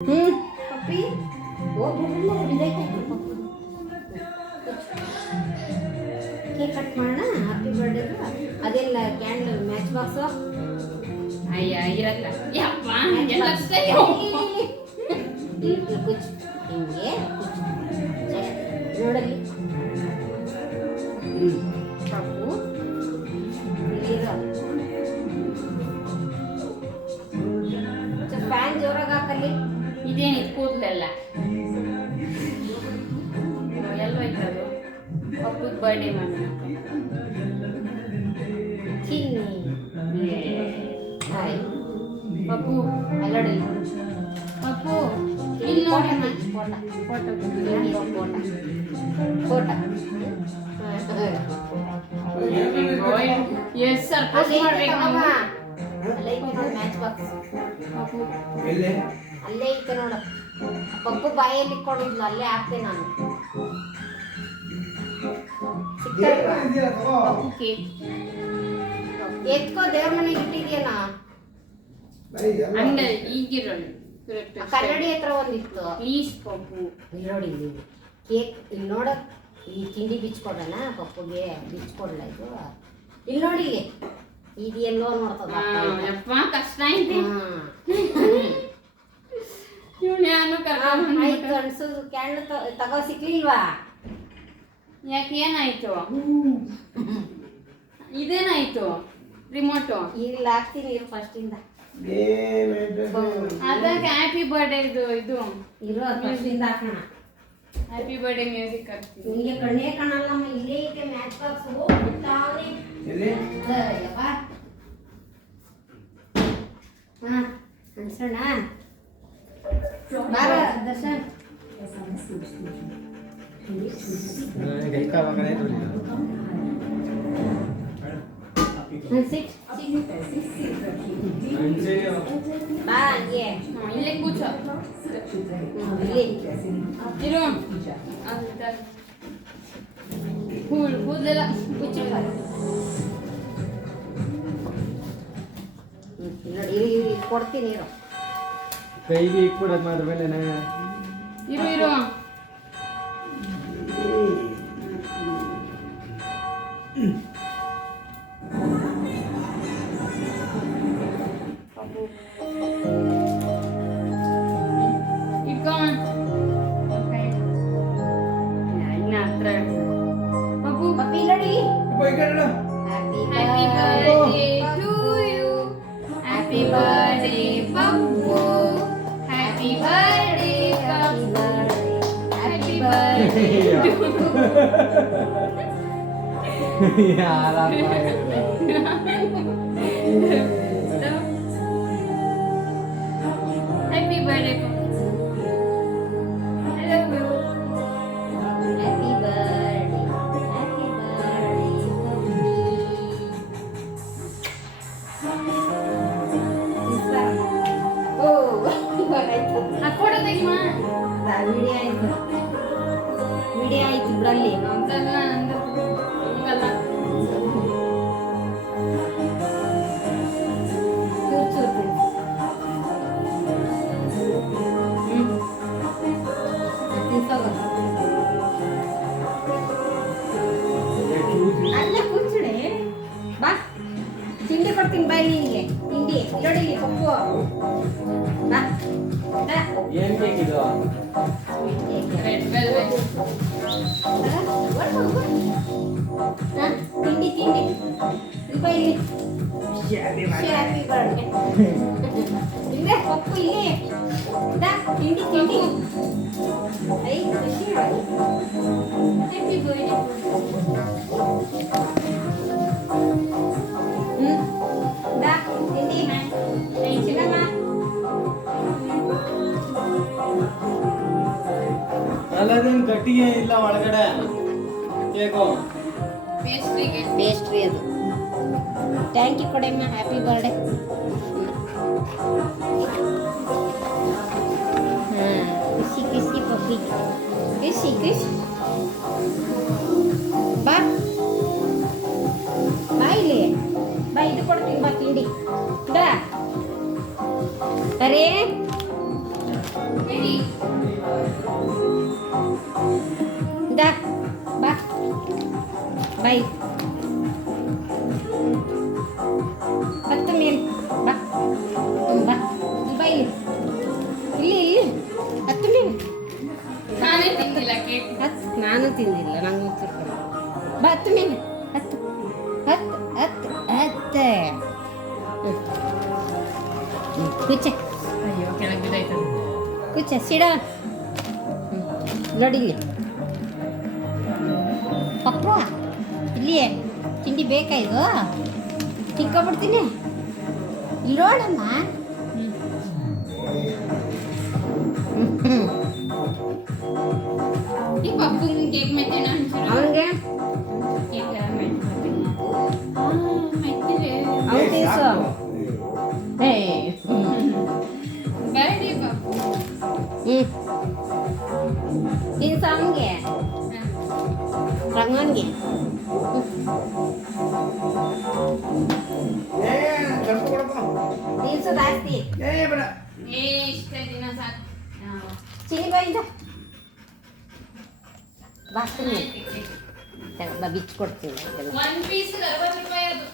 ಪಪ್ಪಿ ಹೋಗ್ಲಿಲ್ಲ cake cut ಮಾಡೋಣ. Happy birthday. ಅದೆಲ್ಲ ಕ್ಯಾಂಡಲ್ ಮ್ಯಾಚ್ ಬಾಕ್ಸು ಅಯ್ಯ ಇರಲ್ಲ ಯಪ್ಪ ಕುಚ್ ಹಿಂಗೆ ನೋಡಲಿ ಪಪ್ಪು ಫ್ಯಾನ್ ಜೋರಾಗಿ ಹಾಕಲ್ಲಿ. ಇದೇನಿದು ಕೂದಲೆಲ್ಲ ಎಲ್ಲೋಯ್ತದು ಪಪ್ಪುಗೆ ಬರ್ಡೇ ಮಾಡೋಣ. ಚಿನ್ನಿ ಹಾಯ್ ಪಪ್ಪು ಅಲ್ಲೋಡಿ ಪಪ್ಪು ಇಲ್ಲಿ ನೋಡಿ photo photo yes sir post ಮಾಡ್ಬೇಕು ನಾವು. ಅಲ್ಲೇ ಐತೆ ಮ್ಯಾಚ್ ಬಾಕ್ಸ್. ಪಪ್ಪು ಅಲ್ಲೇ ಐತೆ ನೋಡ. ಪಪ್ಪು ಬಾಯಲ್ಲಿ ಇಟ್ಕೊಂಡಿದ್ಲು ಅಲ್ಲೇ ಹಾಕ್ತೆ ನಾನು. ಪಪ್ಪು ಕೇಕ್ ಎತ್ಕೋ ದೇವ್ರ ಮನೆಗೆ ಇಟ್ಟಿದ್ಯೇನಾ? ಹಂಗ ಈಗಿರೋಣ ಕನ್ನಡಿ ಹತ್ರ ಒಂದಿತ್ತು. ಪ್ಲೀಸ್ ಪಪ್ಪು ನೋಡಿ ಇಲ್ಲಿ ಕೇಕ್ ಇಲ್ಲಿ ನೋಡ. ಈ ತಿಂಡಿ ಬಿಚ್ಕೊಡೋಣ ಪಪ್ಪುಗೆ. ಬಿಚ್ಕೊಡ್ಲ ಇದು ಇಲ್ಲಿ ನೋಡಿ. ಇದು ಎಲ್ಲೋ ನೋಡ್ತದ. ಯಪ್ಪ ಕಷ್ಟ ಐತಿ ಇವನು ಯಾರು ಆಯ್ತು ಅನ್ಸೋದು. ಕ್ಯಾಂಡಲ್ ತಗೋ ಸಿಕ್ಲಿಲ್ವಾ? ಯಾಕೆ ಏನಾಯ್ತು? ಇದೇನಾಯ್ತು ರಿಮೋಟು? ಇಲ್ಲ ಹಾಕ್ತೀನಿ ಇರು ಫಸ್ಟ್ ಇಂದ. ಅದಕ್ಕೆ ಹ್ಯಾಪಿ ಬರ್ಡೇ ಇದು ಇರು ಫಸ್ಟ್ ಇಂದ ಹಾಕೋಣ. ಹ್ಯಾಪಿ ಬರ್ಡೇ ಮ್ಯೂಸಿಕ್ ಹಾಕ್ತೀನಿ. ನಿಮಗೆ ಕಣ್ಣೇ ಕಾಣಲ್ಲಮ್ಮ. ಇಲ್ಲೇ ಐತೆ ಮ್ಯಾಚ್ ಬಾಕ್ಸ್. ಹೋಗ್ಬಿಟ್ಟಾವ್ರಿ ಯಪ್ಪ. ಹಾ ಅನ್ಸೋಣ ಬಾರ ದರ್ಶನ್. ಬಾ ಹಂಗೆ ಇಲ್ಲೇ ಕೂಚೋ ಇಲ್ಲಿ ಇರು. ಕೂದಲೆಲ್ಲ ಕುಚ್ಚಿಡ್ತಾರೆ. ನೋಡಿ ಇಲ್ಲಿ ಕೊಡ್ತೀನಿ ಇರು. ಕೈಗೆ ಇಕ್ಬಿಡೋದು ಮಾತ್ರ ಮೇಲೆ ಇರು ಇನ್ನ ಹತ್ರ ಪಪ್ಪು ಪಪ್ಪಿ ನೋಡಿ. Happy birthday to you. Happy birthday Pappu. Happy birthday Pappu. Happy birthday happy birthday Pappu. I love you. Happy birthday happy birthday ಓ ಇವಾಗಾಯ್ತು. ಆ ಫೋಟೋ ತೆಗಿಮಾ. ವಿಡಿಯೋ ಆಯ್ತು. ವಿಡಿಯೋ ಆಯ್ತು ಬಿಡಲ್ಲಿ. ನಂದಲ್ಲ ಹಂಗಲ್ಲ ಚೂರು ಅಲ್ಲ ಕೂರ್ಚುಡೆ. ಬಾ ತಿಂಡಿ ಕೊಡ್ತೀನಿ ಬಾಯ್ ನಿನಗೆ. ತಿಂಡಿ ನೋಡಿ ಪಪ್ಪು ಬಾ. ಏನ್ ಬೇಕಿದು? Red velvet. ತಿಂಡಿ ತಿಂಡಿ ಇಲ್ಲಿ ಬಾ ಇಲ್ಲಿ. Happy birthday. ಇಲ್ಲೇ ಪಪ್ಪು ಇಲ್ಲಿ ತಿಂಡಿ ತಿಂಡಿ. ಐ ಖುಷಿ ಮಾಡಿ. Happy birthday. ತಿಂಡಿ ಚಿನ್ನಮ್ಮ. ಅಲ್ಲದೇನು ಕಟ್ಟಿಗೆ ಇಲ್ಲ ಒಳಗಡೆ ಕೇಕು. ಪೇಸ್ಟ್ರಿ ಅದು. ಥ್ಯಾಂಕ್ ಯು ಕೊಡಮ್ಮ. Happy birthday. ಖುಷಿ ಖುಷಿ ಪಪ್ಪಿ. ಖುಷಿ ಖುಷಿ. ಬಾ ಬಾ ಇಲ್ಲಿ ಬಾ. ಇದು ಕೊಡ್ತೀನಿ ಬಾ ತಿಂಡಿ. ಅರೇ ರೆಡಿ ದಾ ಬಾ ಬೈ ಹತ್ತು ಮೇಲೆ ಬಾ ಬಾ ಬೈ ಇಲ್ಲಿ ಇಲ್ಲಿ ಹತ್ತು ಮೇಲೆ ನಾನೇ ತಿಂದಿಲ್ಲ ಕೇಕ್ ಹತ್ತು ನಾನು ತಿಂದಿಲ್ಲ ನಂಗೆ ಗೊತ್ತಿರ್ತಾರೆ ಬಾ ಹತ್ತು ಮೇಲೆ ಹತ್ತು ಹತ್ತು ಹತ್ತು ಹತ್ತು ಕುಚ್ಚ ಅಯ್ಯೋ ಕೆಳಗೆ ಬಿದ್ದಾಯ್ತು ಕುಚ್ಚ ಸಿಡ ನೋಡಿ ಇಲ್ಲಿ ಪಪ್ಪ ಇಲ್ಲಿಯೇ ತಿಂಡಿ ಬೇಕಾ ಇದು ತಿನ್ಕೊಬಿಡ್ತೀನಿ ಇಲ್ಲಿ ನೋಡಮ್ಮ ಈ ಪಪ್ಪಂಗೆ ಕೇಕ್ ಮೆತ್ತೇನ ಅನ್ಸಿರೋ ಅವನಿಗೆ ಕೇಕ್ ಮೆತ್ತಿದೆ ಅವನು ತೀಸು ಹೇ ಬೇಡಿ ಪಪ್ಪು ತಿನ್ಸು ಅವನಿಗೆ ರಂಗವನ್ಗೆ ತಿನ್ಸು ಜಾಸ್ತಿ ಏ ಇಷ್ಟ ದಿನ ಸಾಕು ಚಿನಿ ಬಾಯಿಂದ ಬಾಸ್ತೀನಿ ಬಾ ಬಿಚ್ಕೊಡ್ತೀನಿ ಅದೆಲ್ಲ. ಒಂದು ಪೀಸ್ 60 ರೂಪಾಯಿ ಅದು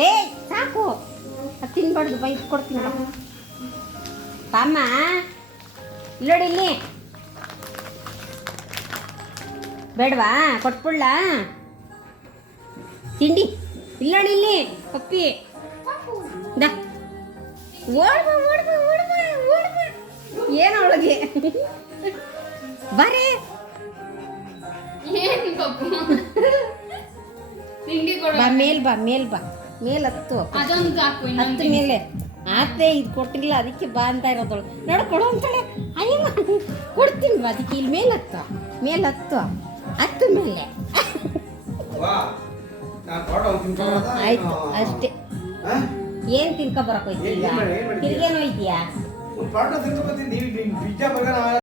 ಏ ಸಾಕು ಅದು ತಿನ್ಬಾರ್ದು ಬಾ ಇಟ್ಕೊಡ್ತೀನಿ ಬಾ ಬಾಮ್ಮ ಇಲ್ಲೋಡಿ ಇಲ್ಲಿ ಬೇಡವಾ ಕೊಟ್ಬಿಡ್ಲ ತಿಂಡಿ ಇಲ್ಲೋಡಿ ಇಲ್ಲಿ ಪಪ್ಪಿ ದಾ ಓಡ್ಬಾ ಓಡ್ಬಾ ಓಡ್ಬಾ ಓಡ್ಬಾ ಏನು ಅವಳಿಗೆ ಬರೇ ಏನು ಪಪ್ಪು ತಿಂಡಿ ಕೊಡು ಬಾ ಮೇಲ್ ಬಾ ಮೇಲ್ ಹತ್ತು ಅದೊಂದು ಸಾಕು ಹತ್ತು ಮೇಲೆ ಆತೆ ಇದು ಕೊಟ್ಟಿಲ್ಲ ಅದಕ್ಕೆ ಬಾ ಅಂತ ಇರೋದಳು ನೋಡು ಕೊಡು ಅಂತಾಳೆ ಅಯ್ಯಮ್ಮ ಕೊಡ್ತೀನಿ ಬಾ ಅದಕ್ಕೆ ಇಲ್ಲಿ ಮೇಲೆ ಹತ್ತು ಹತ್ತು ಮೇಲೆ ಆಯ್ತು ಅಷ್ಟೇ ಏನು ತಿನ್ಕೊ ಬರಕ್ ಹೋಯ್ತು ಈಗ ತಿರ್ಗೇನು ಹೋಯ್ತೀಯಾ ಒಂದು ಪಾಠ ತಿಳ್ಕೊಬತ್ತೀನಿ ನೀವು ಪಿಜ್ಜಾ ಬರ್ಗರ್